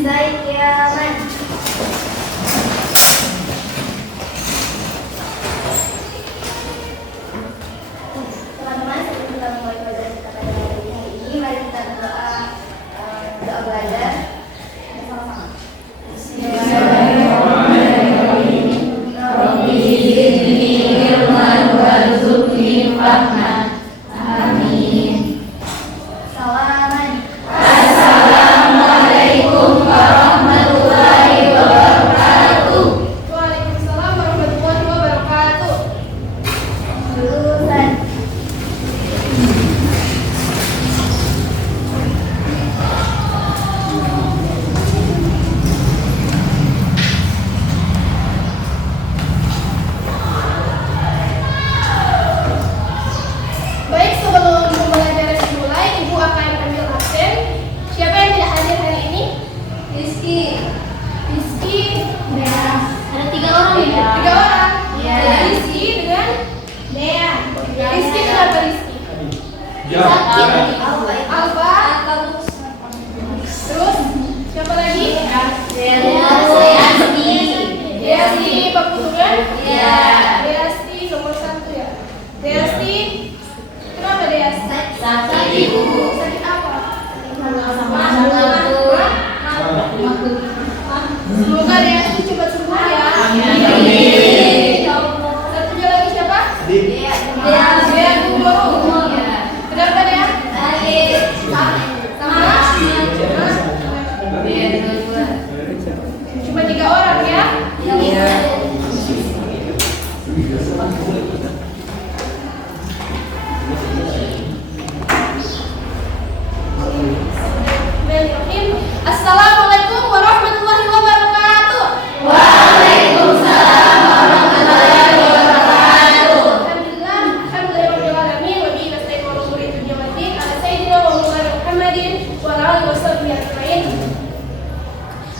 Zaiyaman. Teman-teman, sebelum kita mulai pelajaran kita pada hari ini, mari kita berdoa, doa belajar bersama-sama. Bismillahirrahmanirrahim. Rabbi zidni ilman warzuqni fahman. Amin. Salaman. Assalamualaikum warahmatullahi wabarakatuh. Waalaikumsalam warahmatullahi wabarakatuh. Lulusan. Baik, sebelum pembelajaran dimulai, Ibu akan ambil absen. Siapa yang tidak hadir hari ini? Rizky. Rizky. Ya. Ada 3 orang ya? 3 orang. Ya. Jadi Rizky dengan Dea. Rizky kenapa Rizky? Alfa. Terus siapa lagi? Deasti, Pakutungan? Iya. Deasti nomor 1 ya. Deasti. Kenapa Deasti? Sakit ibu. Sakit apa? Semoga Deasti cepat sembuh ya. Satunya lagi siapa? Dea Guru. Kenapa Dea? Sama? Cuma 3 orang ya? Bismillahirrahmanirrahim. Assalamualaikum warahmatullahi wabarakatuh. Alhamdulillah, alhamdulillahirabbil alamin wa bihi nasta'inu ala umuri dunya wad din ala sayyidina wa maulana Muhammadin wa ala alihi washabbihi ajmain.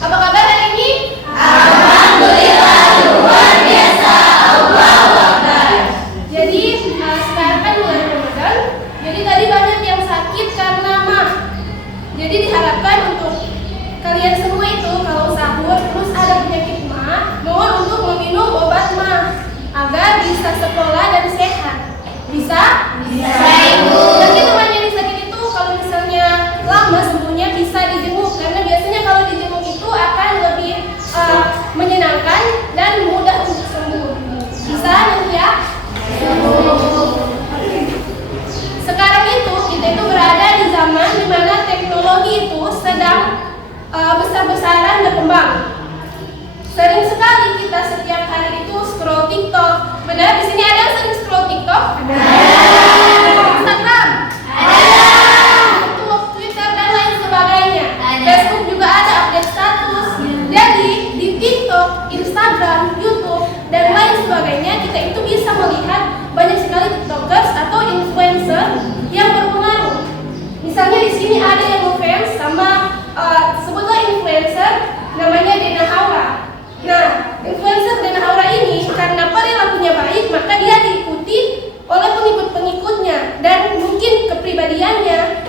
Apa kabar hari ini? Alhamdulillah, luar biasa. Allahu Akbar. Jadi sekarang kan bulan Ramadan. Jadi tadi banyak yang sakit karena mah. Jadi diharapkan untuk kalian semua itu kalau sahur terus ada penyakit mah, mohon untuk meminum obat mah agar bisa sekolah dan sehat. Bisa? Bisa, Ibu. Bagi teman yang sakit itu kalau misalnya lama sembuhnya bisa dijenguk karena biasanya kalau dijenguk itu akan lebih menyenangkan dan mudah untuk sembuh. Bisa nanti ya? Sekarang itu kita itu berada di zaman di mana teknologi itu sedang besar-besaran berkembang. Sering sekali kita setiap hari itu scroll TikTok. Benar? Di sini ada yang sering scroll TikTok? Ada. Instagram? Ada. YouTube, Twitter dan lain sebagainya. Ada. Facebook juga ada update status. Jadi di TikTok, Instagram, YouTube dan lain sebagainya kita itu bisa melihat banyak sekali TikTokers atau influencer yang berpengaruh. Misalnya di sini ada yang ngefans sama sebutlah influencer namanya Dena Haura. Nah, influencer Dena Haura ini karena perilakunya baik maka dia diikuti oleh pengikut-pengikutnya dan mungkin kepribadiannya,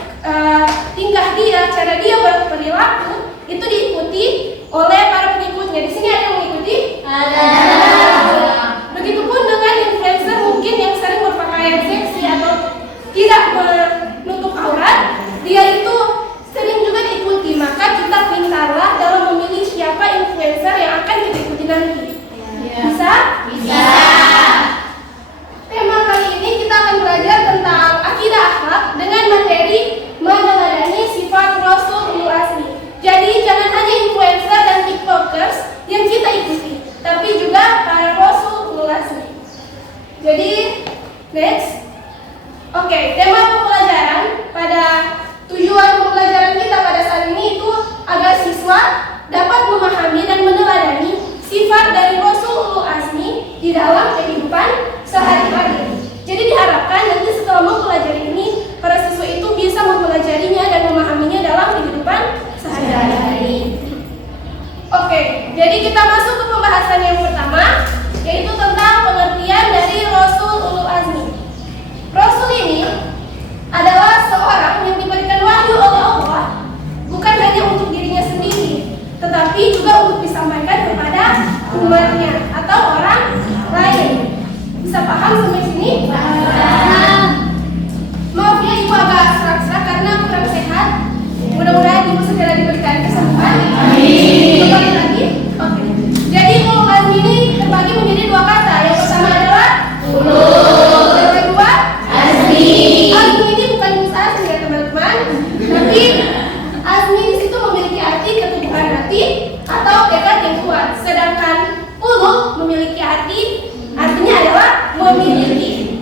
tingkah dia, cara dia berperilaku itu diikuti oleh para pengikutnya. Di sini ada yang mengikuti? Ada. Begitupun dengan influencer mungkin yang sering berpakaian seksi atau tidak menutup aurat, dia itu sering juga diikuti. Maka kita pintarlah dalam memilih siapa influencer yang akan kita ikuti nanti. Bisa? Bisa. Tema kali ini kita akan belajar tentang akidah akhlak dengan materi meneladani sifat Rasul Ulul Azmi. Jadi jangan hanya influencer dan tiktokers yang kita ikuti, tapi juga para Rasul Ulul Azmi. Jadi next. Oke, tema pembelajaran pada tujuan pembelajaran kita pada saat ini itu agar siswa dapat memahami dan meneladani sifat dari Rasul Ulul Azmi di dalam kehidupan sehari-hari. Jadi diharapkan nanti setelah mempelajari ini para siswa itu bisa mempelajarinya dan memahaminya dalam kehidupan sehari-hari. Oke, jadi kita masuk ke pembahasan yang pertama, yaitu tentang pengertian dari Rasul Ulul Azmi. Rasul ini adalah seorang yang diberikan wahyu oleh Allah bukan hanya untuk dirinya sendiri, sebenarnya atau orang lain. Bisa paham sampai sini? Maaf ya ibu agak serak-serak karena kurang sehat. Mudah-mudahan ibu segera diberikan kesembuhan. Kembali lagi. Oke. Jadi ulul azmi ini terbagi menjadi dua kata. Yang pertama adalah ulul. Yang kedua azmi. Azmi ini bukan asli ya teman-teman, tapi azmi di situ memiliki arti keteguhan hati atau tekad yang kuat. Sedangkan ulul memiliki artinya adalah memiliki.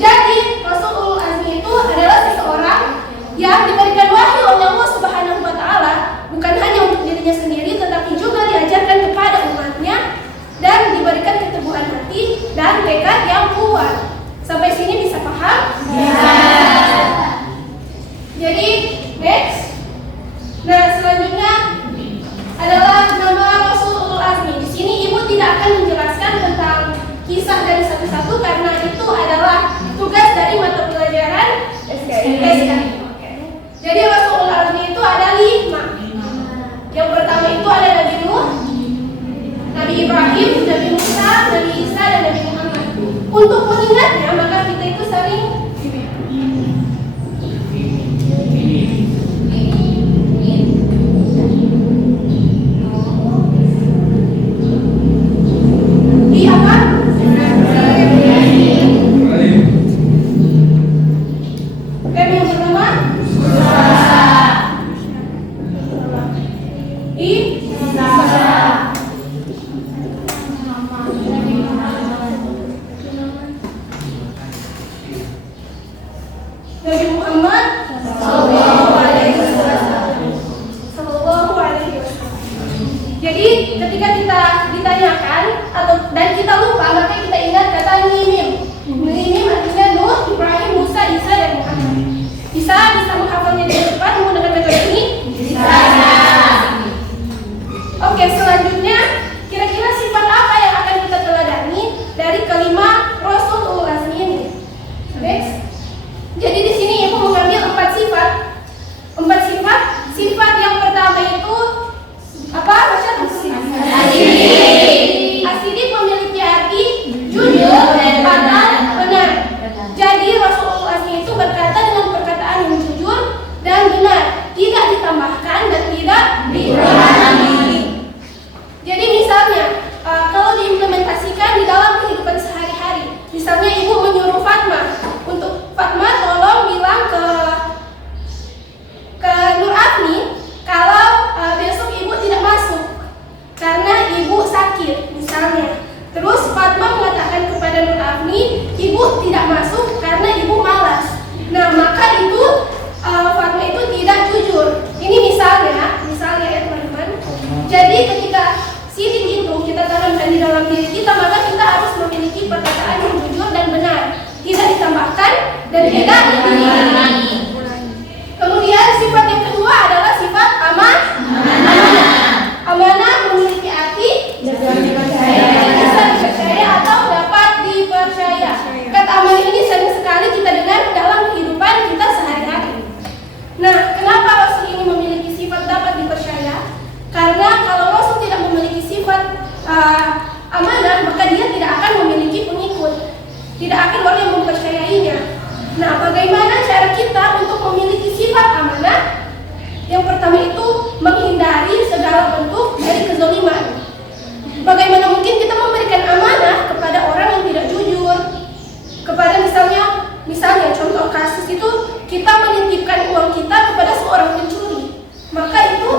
Jadi Rasul ulul azmi itu adalah seseorang yang diberikan wahyu oleh Allah Subhanahu wa taala bukan hanya untuk dirinya sendiri tetapi juga diajarkan kepada umatnya dan diberikan keteguhan hati dan tekad yang kuat. Sampai sini bisa paham? Bisa. Jadi next. Nah, selanjutnya adalah nama Rasul ulul azmi. Di sini ibu tidak akan menjelaskan tentang kisah dari satu-satu karena itu adalah tugas dari mata pelajaran SKI. Jadi Rasul ulul azmi itu ada 5. Yang pertama itu ada Nabi Nuh, Nabi Ibrahim, Nabi Musa, Nabi Isa, dan Nabi Muhammad. Untuk mengingatnya maka kita itu sering Nabi Muhammad Sallallahu Alaihi Wasallam. Jadi ketika kita ditanyakan dan kita lupa maka kita ingat kata mimim. Mimim artinya Nuh, Ibrahim, Musa, Isa, dan Muhammad. Bisa menghafalnya di depan menggunakan metode ini? Bisa. Oke, selanjutnya kira-kira sifat apa yang akan kita teladani dari kelima Rasul ulul azmi ini? Next. Jadi di sini ibu mengambil 4 sifat. 4 sifat. Sifat yang pertama itu apa? Asidik memiliki arti jujur dan benar. Jadi Rasulullah azmi itu berkata dengan perkataan yang jujur dan benar, tidak ditambahkan dan tidak dikurangi. Jadi misalnya kalau diimplementasikan di dalam kehidupan sehari-hari, misalnya ibu menyuruh Fatma untuk Fatma tolong bilang ke Nur Afni kalau besok ibu tidak masuk karena ibu sakit misalnya. Terus Fatma mengatakan kepada Nur Afni, ibu tidak masuk karena ibu malas. Nah maka itu Fatma itu tidak jujur. Ini misalnya ya teman-teman. Jadi ketika sidik itu kita tanamkan di dalam diri kita, maka kita harus memiliki perkataan yang jujur dan benar, tidak ditambahkan dan tidak dikurangi. Kemudian sifat yang kedua adalah sifat amanah. Amanah memiliki arti bisa dipercaya atau dapat dipercaya. Kata amanah ini sering sekali kita dengar dalam kehidupan kita sehari-hari. Nah, kenapa Rasul ini memiliki sifat dapat dipercaya? Karena kalau Rasul tidak memiliki sifat amanah, maka dia tidak akan memiliki pengikut, tidak akan orang yang mempercayainya. Nah, bagaimana cara kita untuk memiliki sifat amanah? Yang pertama itu menghindari segala bentuk dari kezaliman. Bagaimana mungkin kita memberikan amanah kepada orang yang tidak jujur? Kepada misalnya contoh kasus itu kita menitipkan uang kita kepada seorang pencuri, maka itu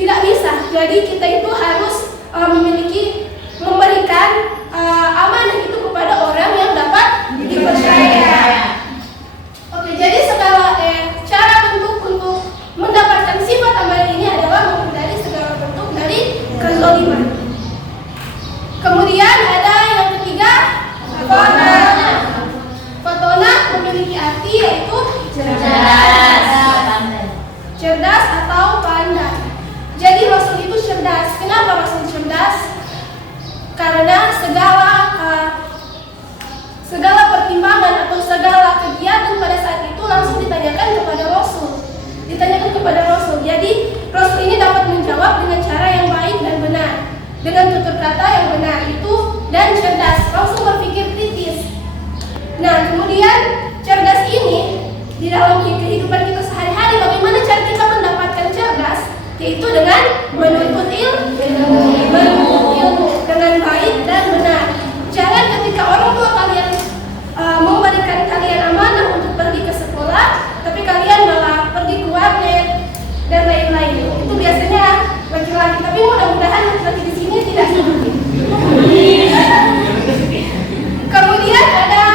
tidak bisa. Jadi kita itu harus memberikan amanah itu kepada orang yang dapat dipercaya. Oke, jadi segala cara bentuk untuk mendapatkan sifat amanah ini adalah menghindari segala bentuk dari kezaliman. Kemudian ada yang ketiga, fatona memiliki arti yaitu cerdas atau pandai. Jadi Rasul itu cerdas. Kenapa Rasul cerdas? Karena segala pertimbangan atau segala kegiatan pada saat itu langsung ditanyakan kepada Rasul. Jadi Rasul ini dapat menjawab dengan cara yang baik dan benar, dengan tutur kata yang benar. baik dan benar. Jangan ketika orang tua kalian memberikan kalian amanah untuk pergi ke sekolah, tapi kalian malah pergi ke warnet dan lain-lain. Itu biasanya laki-laki, tapi mudah-mudahan laki-laki di sini tidak seperti itu. Kemudian ada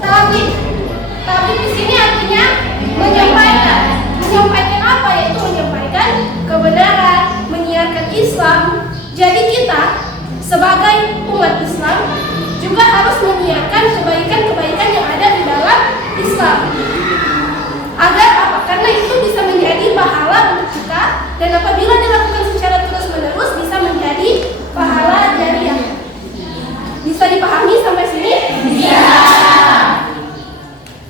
tablik. Tablik di sini artinya menyampaikan. Menyampaikan apa? Yaitu menyampaikan kebenaran, menyiarkan Islam. Jadi kita sebagai umat Islam juga harus menyiarkan kebaikan-kebaikan yang ada di dalam Islam. Agar apa? Karena itu bisa menjadi pahala untuk kita, dan apabila dilakukan secara terus-menerus bisa menjadi pahala jariah. Bisa dipahami sampai sini? Bisa.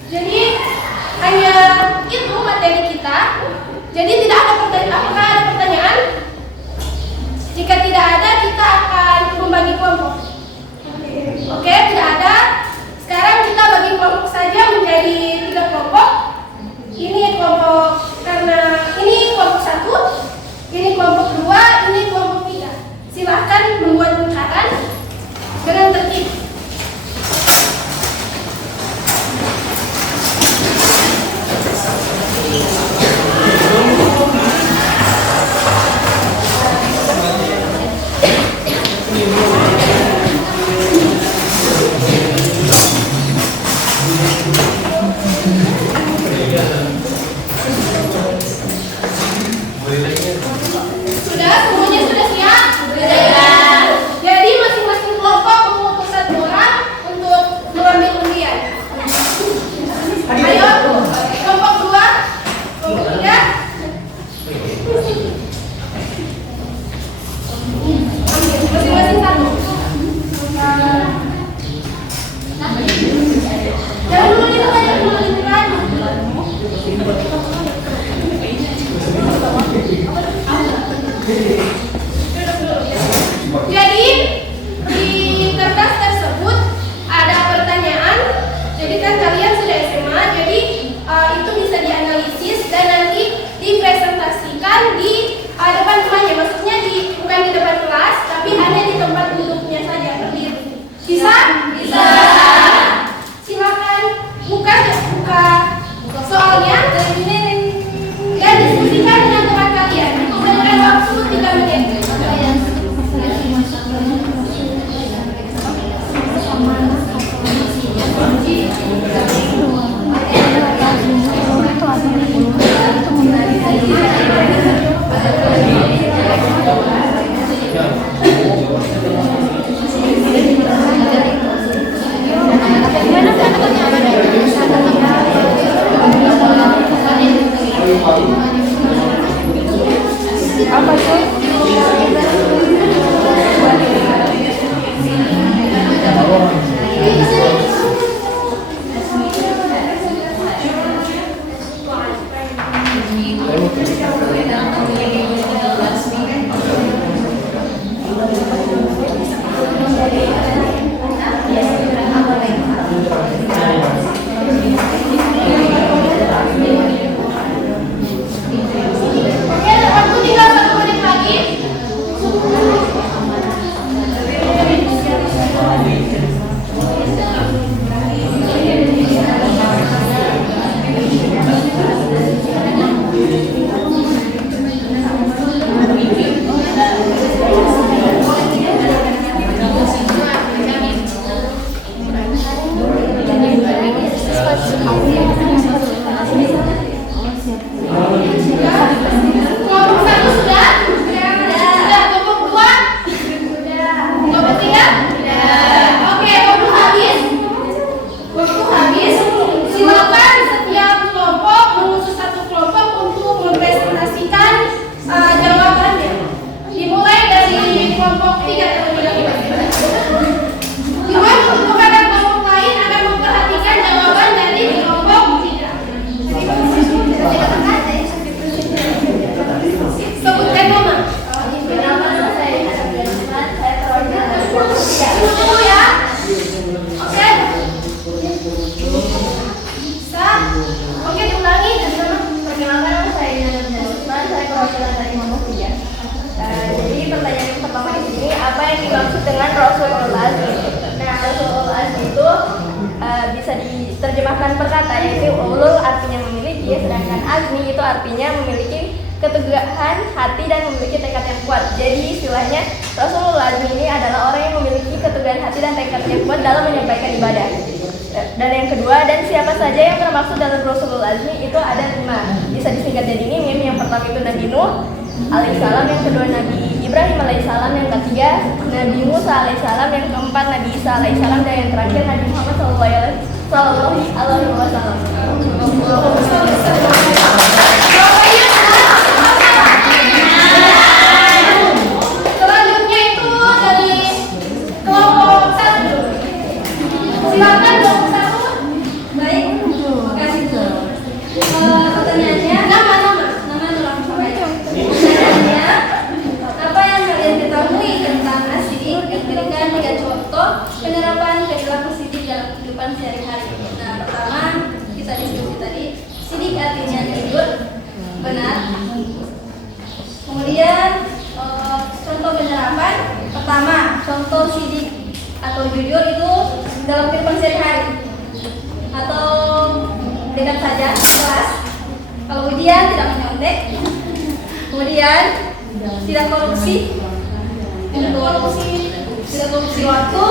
Jadi hanya itu materi kita. Jadi tidak ada pertanyaan. Apakah ada pertanyaan? Jika tidak ada, kita akan membagi kelompok. Oke, tidak ada. Sekarang kita bagi kelompok saja menjadi 3 kelompok. Ini kelompok, karena ini kelompok 1, ini kelompok 2, ini kelompok 3. Silahkan membuat lingkaran dengan tertib. Sudah? Semuanya sudah siap? Sudah. Jadi masing-masing kelompok mengutus 1 orang untuk mengambil undian. Ayo, kelompok 2, kelompok 3. Ambil masing-masing 1. Jangan dulu ditekan, jangan dulu ditekan. Jadi di kertas tersebut ada pertanyaan. Jadi kan kalian sudah SMA, jadi itu bisa dianalisis dan nanti dipresentasikan di depan temannya. Maksudnya bukan di depan kelas, tapi hanya di tempat duduknya saja, berdiri. Bisa? Bisa. Silakan buka soalnya dan diskusikan dengan teman kalian. Memberikan waktu 3 menit. Apa itu? Oke, waktu tinggal 1 menit lagi. Sedangkan azmi itu artinya memiliki keteguhan hati dan memiliki tekad yang kuat. Jadi istilahnya Rasulul Azmi ini adalah orang yang memiliki keteguhan hati dan tekad yang kuat dalam menyampaikan ibadah. Dan yang kedua, dan siapa saja yang termaksud dalam Rasulul Azmi itu ada 5. Bisa disingkat jadi ini mim. Yang pertama itu Nabi Nuh alaihissalam, yang kedua Nabi Ibrahim alaihissalam, yang ketiga Nabi Musa alaihissalam, yang keempat Nabi Isa alaihissalam, dan yang terakhir Nabi Muhammad sallallahu alaihi wasallam. Selanjutnya itu dari kelompok 1. Silakan kelompok 1. Baik, makasih Bu. Pertanyaannya, nama pertanyaannya, apa yang kalian ketahui tentang asidik? Berikan 3 contoh penerapan perilaku sidik dalam kehidupan sehari-hari. Nah, pertama kita diskusi tadi, sidik artinya jujur, benar. Kemudian contoh penerapan, pertama contoh sidik atau jujur itu dalam kehidupan sehari-hari atau dekat saja kelas. Kalau ujian tidak menyontek, kemudian tidak korupsi waktu,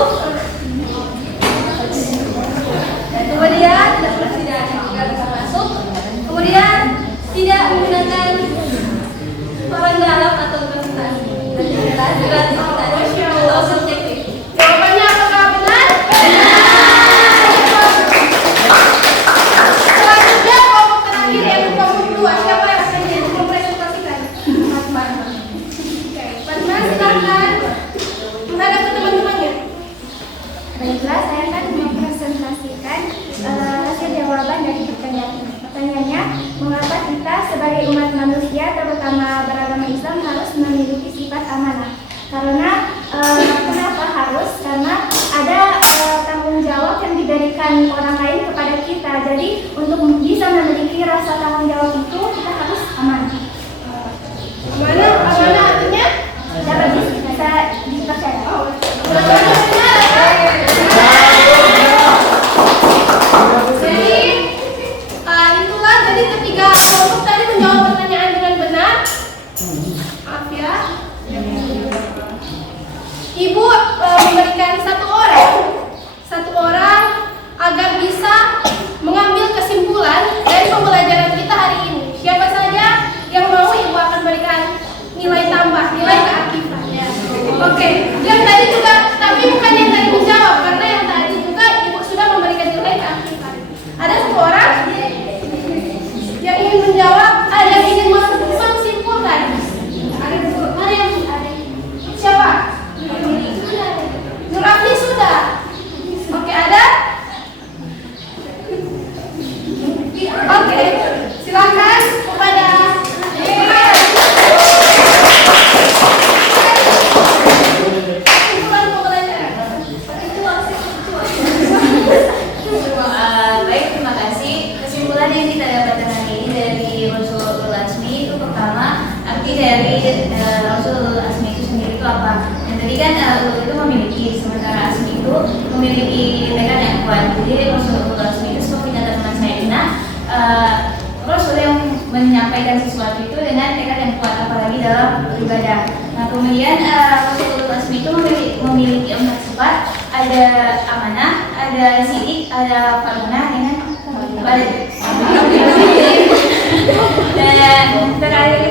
dan kemudian tidak bisa masuk, kemudian tidak menggunakan orang dalam atau presentasi atau subjektif. Jawabannya apakah benar? Selanjutnya kelompok terakhir yaitu kelompok 2. Siapa yang akan mempresentasikan? Fatma, silakan menghadap ke teman-temannya. Baiklah, saya akan mempresentasikan hasil jawaban dari pertanyaan. Pertanyaannya, mengapa kita sebagai umat manusia, terutama beragama Islam, harus memiliki sifat amanah? Karena kenapa harus? Karena ada tanggung jawab yang diberikan orang lain kepada kita. Jadi untuk bisa memiliki rasa tanggung jawab itu kita harus amanah. Amanah artinya? Dapat bisa dipercaya. Jadi ketiga kelompok tadi menjawab pertanyaan dengan benar. Maaf ya. Ibu memberikan satu orang agar bisa mengambil kesimpulan dari pembelajaran kita hari ini. Siapa saja yang mau, ibu akan berikan nilai tambah, nilai keaktifan. Ya. Oke, yang tadi juga, tapi bukan yang tadi menjawab, karena yang tadi juga ibu sudah memberikan nilai keaktifan. Ada satu orang yang ingin menjawab, yang ingin mensimpulkan. Mana yang ada? Siapa? Nur Afli sudah. Oke, ada? Oke, silakan kepada baik, terima kasih. Kesimpulan yang kita dapatkan hari ini dari Rasulul Azmi itu pertama, arti dari Rasulul Azmi itu sendiri itu apa? Dan tadi kan Rasul itu memiliki, sementara Azmi itu memiliki tekad yang kuat. Jadi Rasulul Azmi itu seperti kata teman saya Dina, Rasul yang menyampaikan sesuatu itu dengan tekad yang kuat, apalagi dalam beribadah. Nah, kemudian Rasulul Azmi itu memiliki 4 sifat, ada amanah, ada sidik, ada farunah, dengan dan terakhir